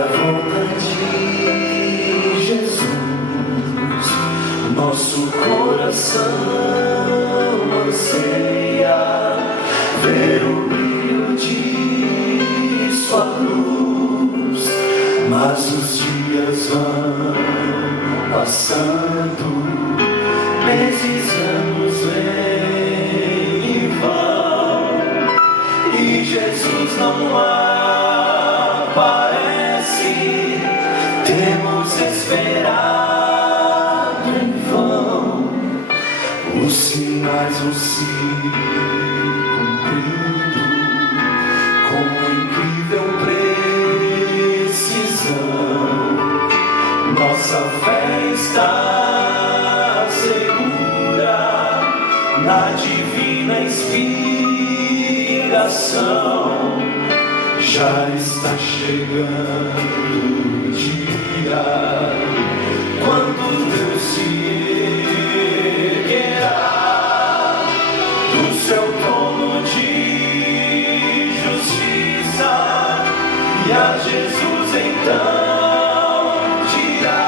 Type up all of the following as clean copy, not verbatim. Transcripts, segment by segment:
a vontade, Jesus. Nosso coração anseia ver o brilho de sua luz, mas os dias vão passando, meses, anos vêm e vão, e Jesus não aparece. Temos esperado em vão, os sinais vão se cumprindo com incrível precisão. Nossa fé está segura na divina inspiração. Já está chegando o dia quando Deus se erguerá do seu trono de justiça, e a Jesus então dirá: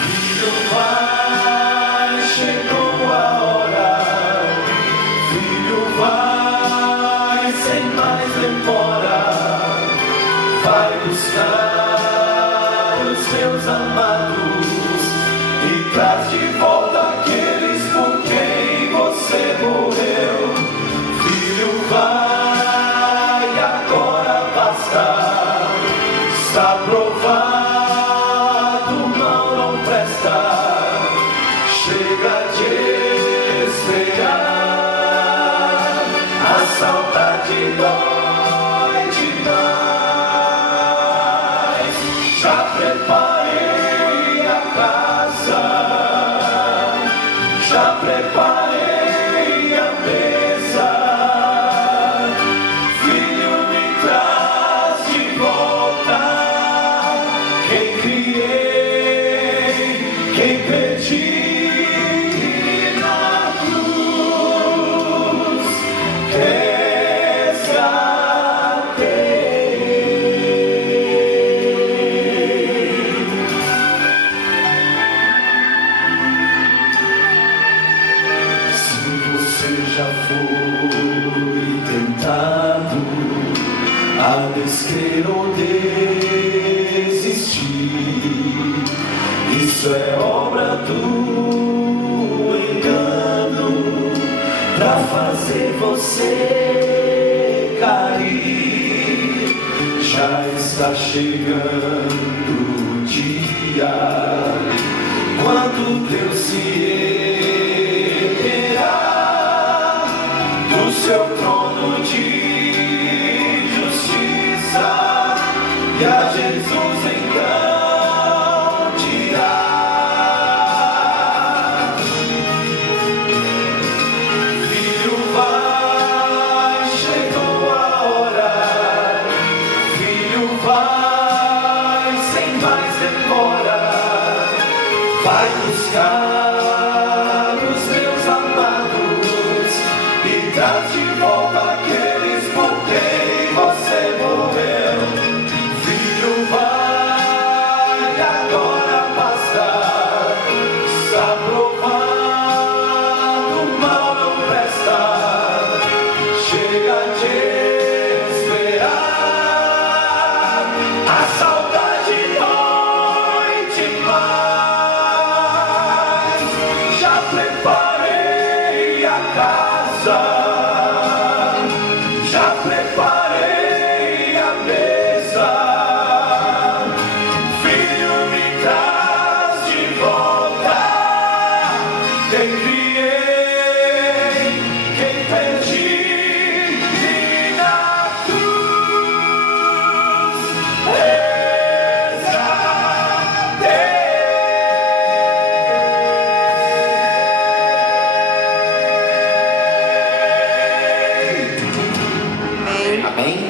filho, vai, chegou a hora. Filho, vai, sem mais demora. Vai buscar os meus amados e traz de volta aqueles por quem você morreu. Filho, vai, agora basta. Está provado, mal não presta. Chega de esperar, a saudade dói demais. Já preparei a casa, já preparei a mesa. Filho, me traz de volta quem criei, quem perdi na cruz. Você já foi tentado a descrer ou desistir. Isso é obra do engano pra fazer você cair. Já está chegando o dia quando Deus se do seu trono de justiça, e a Jesus então dirá: filho, vai, chegou a hora. Filho, vai, sem mais demora. Vai buscar os meus amados e traz de volta aqueles por quem você morreu. Filho, vai, agora basta. Está provado, mal não presta. Chega de esperar, a saudade dói demais. Já preparei a casa, já preparei a mesa. Filho, me traz de volta quem criei, quem perdi na cruz. Amém?